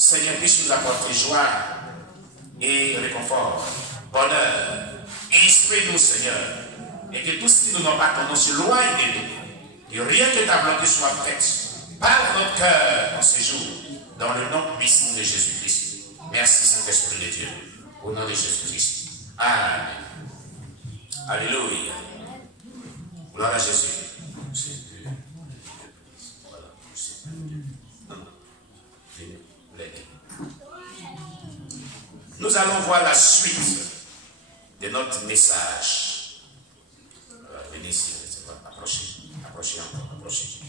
Seigneur, puisse nous apporter joie et réconfort, bonheur. Inspire-nous, Seigneur, et que tout ce qui nous n'a pas ton nom se loigne de nous. Que rien que ta volonté soit faite par notre cœur en ce jour, dans le nom puissant de Jésus-Christ. Merci, Saint-Esprit de Dieu, au nom de Jésus-Christ. Amen. Alléluia. Gloire à Jésus. Nous allons voir la suite de notre message. Venez ici, approchez, approchez encore, approchez.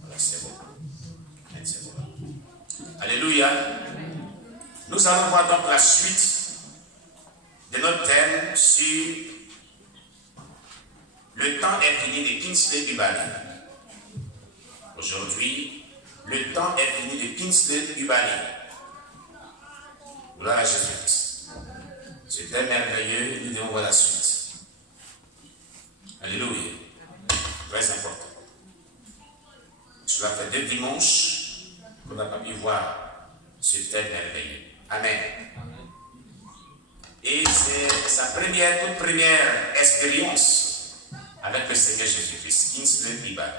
Voilà, c'est bon. C'est bon. Alléluia. Nous allons voir donc la suite de notre thème sur le temps est fini de Kingsley Ubali. Aujourd'hui, le temps est fini de Kingsley Ubali. Gloire à Jésus-Christ. C'était merveilleux, nous devons voir la suite. Alléluia. Très important. Cela fait 2 dimanches qu'on n'a pas pu voir ce thème merveilleux. Amen. Et c'est sa toute première expérience avec le Seigneur Jésus-Christ, Kingsley Ubali.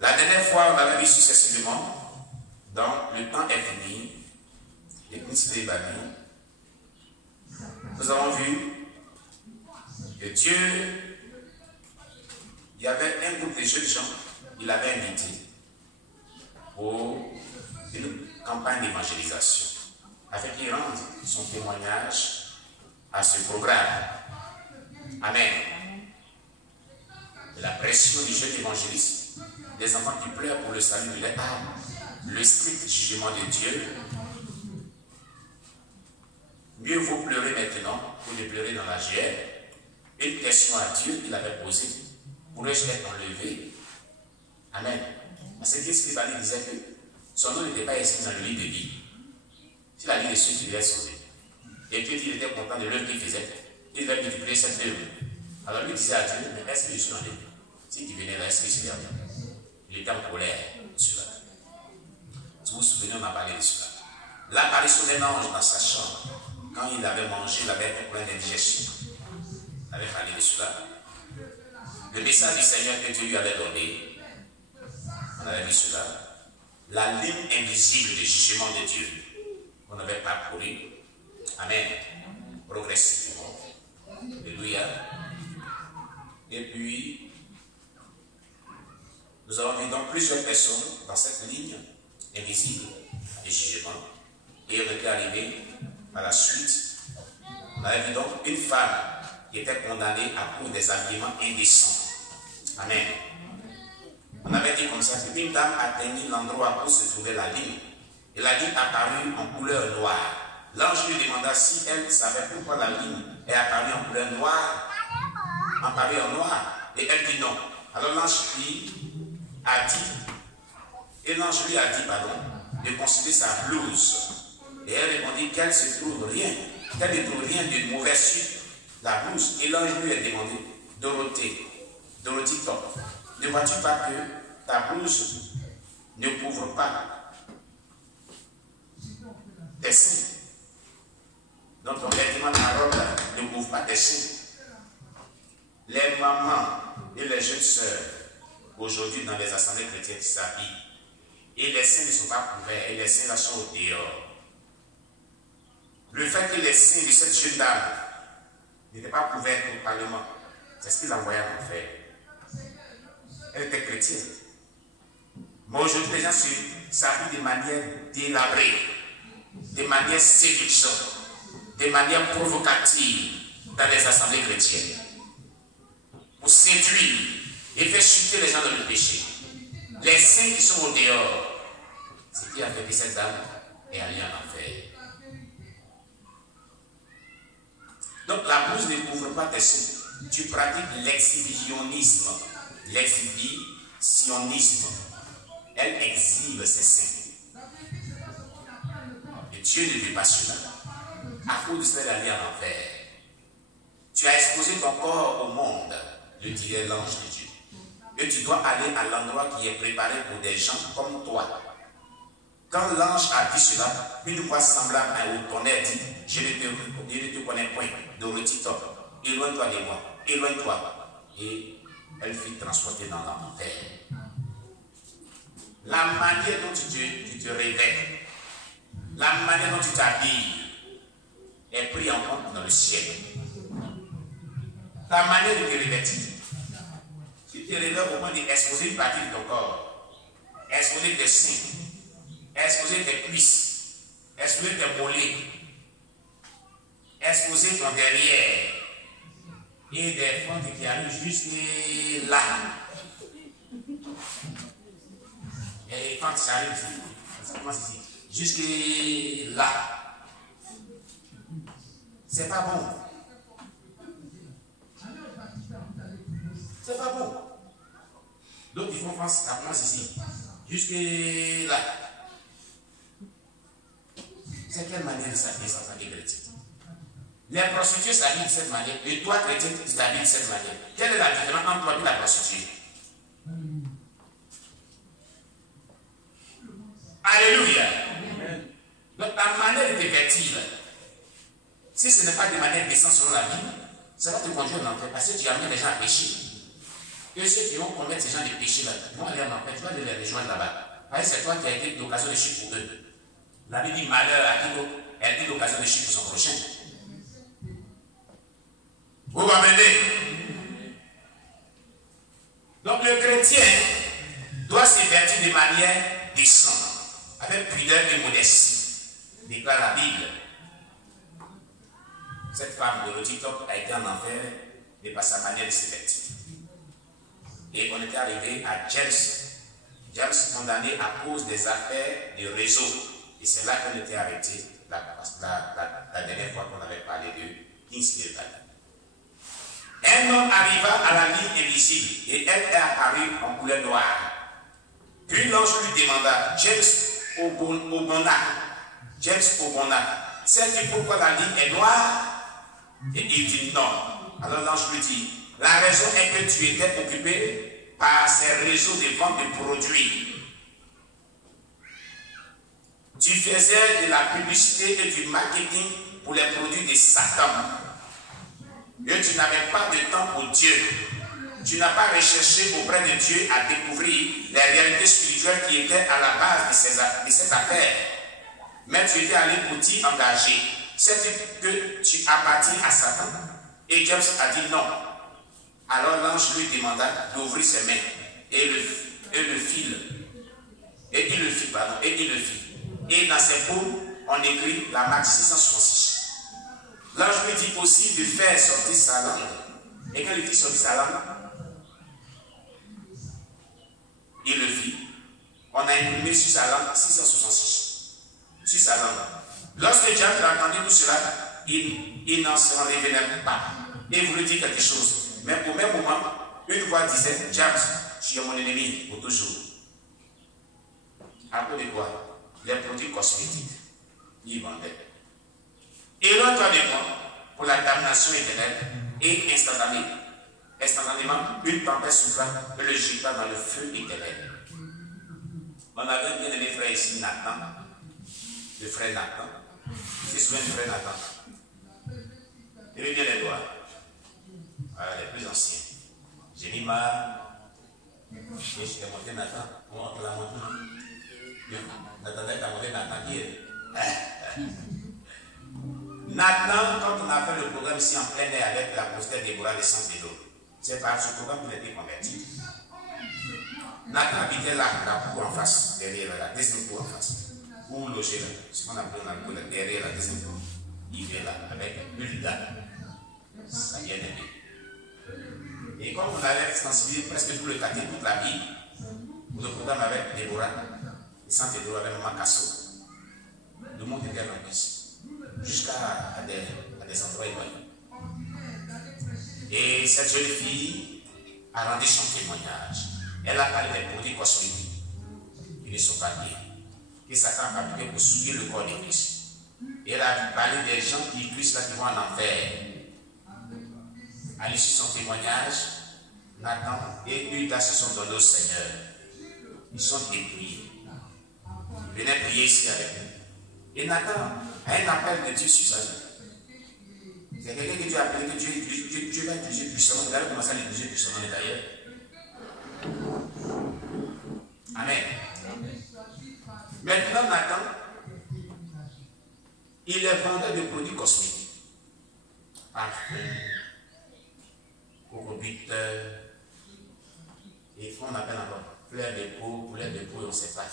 La dernière fois, on avait vu successivement, dans Le temps est fini, de Kingsley Ubali, nous avons vu que Dieu, il y avait un groupe de jeunes gens, il avait invité pour une campagne d'évangélisation, afin qu'il rende son témoignage à ce programme. Amen. La pression du jeune évangéliste, des enfants qui pleurent pour le salut de leur âme, le strict jugement de Dieu. Mieux vaut pleurer maintenant que de pleurer dans la GR. Une question à Dieu qu'il avait posée. Pourrais-je être enlevé? Amen. Parce que Kingsley Ubali disait que son nom n'était pas inscrit dans le livre de vie. C'est la liste de ceux qui devaient sauver. Et puis il était content de l'œuvre qu'il faisait. Il devait multiplier cette œuvre. Alors lui disait à Dieu, mais est-ce que je suis enlevé? Si tu venais là, est-ce que je suis enlevé? Il était en colère de cela. Si vous vous souvenez, on a parlé de cela. L'apparition d'un ange dans sa chambre, quand il avait mangé, il avait un problème d'indigestion. On avait parlé de cela. Le message du Seigneur que Dieu lui avait donné, on avait vu cela. La ligne invisible de jugement de Dieu, on avait parcouru. Amen. Progressivement. Alléluia. Et puis, nous avons vu donc plusieurs personnes dans cette ligne invisible de jugement. Et on était arrivé à la suite. On avait vu donc une femme qui était condamnée à cause des habillements indécents. Amen. On avait dit comme ça qu'une dame atteignit l'endroit où se trouvait la ligne. Et la ligne apparut en couleur noire. L'ange lui demanda si elle savait pourquoi la ligne est apparue en couleur noire. Apparue en noir. Et elle dit non. Alors l'ange lui a dit, de consulter sa blouse. Et elle répondit qu'elle ne trouve rien de mauvais sur la blouse. Et l'ange lui a demandé, Dorothy Top, ne vois-tu pas que ta blouse ne couvre pas tes seins? Donc ton vêtement, ta robe ne couvre pas tes seins. Les mamans et les jeunes sœurs, aujourd'hui dans les assemblées chrétiennes, s'habillent. Et les seins ne sont pas couverts, et les seins là sont au dehors. Le fait que les seins de cette jeune dame n'étaient pas couverts totalement, c'est ce qu'ils envoyaient en enfer. Elle était chrétienne. Mais aujourd'hui, les gens s'habillent de manière délabrée, de manière séduisante, de manière provocative dans les assemblées chrétiennes. Pour séduire et faire chuter les gens dans le péché. Les saints qui sont au dehors, c'est qui a fait que cette dame est allée en enfer. Donc la blouse ne couvre pas tes seins. Tu pratiques l'exhibitionnisme. L'exhibitionnisme. Elle exhibe ses seins. Et Dieu ne veut pas cela. À cause de cela, elle est allée en enfer. Tu as exposé ton corps au monde, le dirait l'ange de Dieu. Et tu dois aller à l'endroit qui est préparé pour des gens comme toi. Quand l'ange a dit cela, une voix semblable à un tonnerre dit, je ne te connais point, Dorothy Top, éloigne-toi de moi, éloigne-toi. Et elle fut transportée dans l'enfer. La manière dont tu te réveilles, la manière dont tu t'habilles, est prise en compte dans le ciel. Ta manière de te revêtir. Si tu te réveilles au moment d'exposer une partie de ton corps, exposer tes seins, exposer tes cuisses, exposer tes mollets, exposer ton derrière, et des fentes qui arrivent jusque là. Et quand ça arrive ici, ça commence ici, jusque là. C'est pas bon. en France, ici, jusque là. C'est quelle manière de s'habiller en tant que chrétien? Les prostituées s'habillent de cette manière, et toi, chrétien, tu t'habilles de cette manière. Quelle est la différence entre toi et la prostituée? Alléluia. Donc la manière de te vêtir, si ce n'est pas de manière décente selon la Bible, ça va te conduire en enfer parce que tu amènes les gens à pécher. Et ceux qui vont commettre ces gens de péché-là vont aller en enfer, tu vas les rejoindre là-bas. Parce que c'est toi qui as été l'occasion de chier pour eux. La Bible dit malheur à qui elle dit l'occasion de chier pour son prochain. Vous m'amenez. Donc le chrétien doit se vêtir de manière décente, avec pudeur et modestie, déclare la Bible. Cette femme de l'Otitop a été en enfer de par sa manière de se vêtir. Et on était arrivé à James. James condamné à cause des affaires de réseau. Et c'est là qu'on était arrêté la dernière fois qu'on avait parlé de Kingsley. Un homme arriva à la ligne invisible et elle est apparue en couleur noire. Puis l'ange lui demanda, James Obona, sais-tu pourquoi la ligne est noire? Et il dit non. Alors l'ange lui dit, la raison est que tu étais occupé par ces réseaux de vente de produits. Tu faisais de la publicité et du marketing pour les produits de Satan. Et tu n'avais pas de temps pour Dieu. Tu n'as pas recherché auprès de Dieu à découvrir les réalités spirituelles qui étaient à la base de cette affaire. Mais tu étais allé pour t'y engager. C'est que tu appartiens à Satan. Et James a dit non. Alors l'ange lui demanda d'ouvrir ses mains et le fit. Et dans ses paumes, on écrit la marque 666. L'ange lui dit aussi de faire sortir sa langue. Et quand il fit sortir sa langue, il le fit. On a imprimé sur sa langue 666. Sur sa langue. Lorsque James a entendu tout cela, il n'en se revenait pas. Et voulait dire quelque chose. Mais au même moment, une voix disait, James, tu es mon ennemi pour toujours. À cause de quoi? Les produits cosmétiques. Il vendait. Et l'autre de moi, pour la damnation éternelle, et instantanément, une tempête souffla et le jeta dans le feu éternel. On avait un bien aimé frère ici, Nathan, le frère Nathan. C'est souvent le frère Nathan. Il veut bien les doigts. Les plus anciens. J'ai mis ma. Et je t'ai monté Nathan. On te l'a monté. Nathan t'a monté Nathan qui est. Nathan, quand on a fait le programme ici en plein air avec la postère Déborah des Saints de l'eau, c'est par ce programme qu'il a été converti. Nathan habitait là, la cour en face, derrière la deuxième cour en face. Où loger là, ce qu'on appelle dans le cour derrière la deuxième cour. Il vient là avec Hulda, sa bien-aimée. Et comme on avait sensibilisé presque tout le quartier, toute la ville, pour le programme avec Déborah, les Saints de l'eau avec Maman Casso, le monde était rempli. Jusqu'à des endroits éloignés. Et cette jeune fille a rendu son témoignage. Elle a parlé des produits cosmétiques qui ne sont pas bien, que Satan a fabriqué pour souiller le corps de Christ. Et elle a parlé des gens qui Christ là qui vont en enfer. À l'issue de son témoignage, Nathan et Hulda se sont donnés au Seigneur. Ils sont dépouillés. Ils venaient prier ici avec nous. Et Nathan a un appel de Dieu sur sa vie. C'est quelqu'un que Dieu a appelé, que Dieu va utiliser puissamment. Regardez comment ça l'utiliser puissamment d'ailleurs. Amen. Maintenant, Nathan, il est vendeur de produits cosmétiques. Parfum, cocobuteur, et qu'on appelle encore fleur de peau, couleur de peau, on ne sait pas.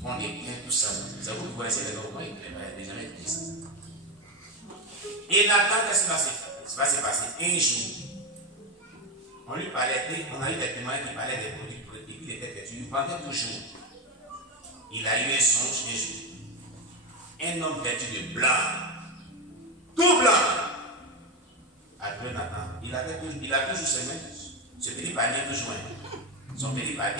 Font des biens, tout ça. Vous connaissez les noms, il n'a jamais écouté ça. Et Nathan, qu'est-ce qui va se passer? Un jour, on lui parlait, on a eu des témoins qui parlaient des produits, et puis il était têtu, il vendait toujours. Il a eu un songe un jour. Un homme vêtu de blanc, tout blanc, appelé Nathan. Il a toujours ses mains, ce petit panier tout joint. Son pays pas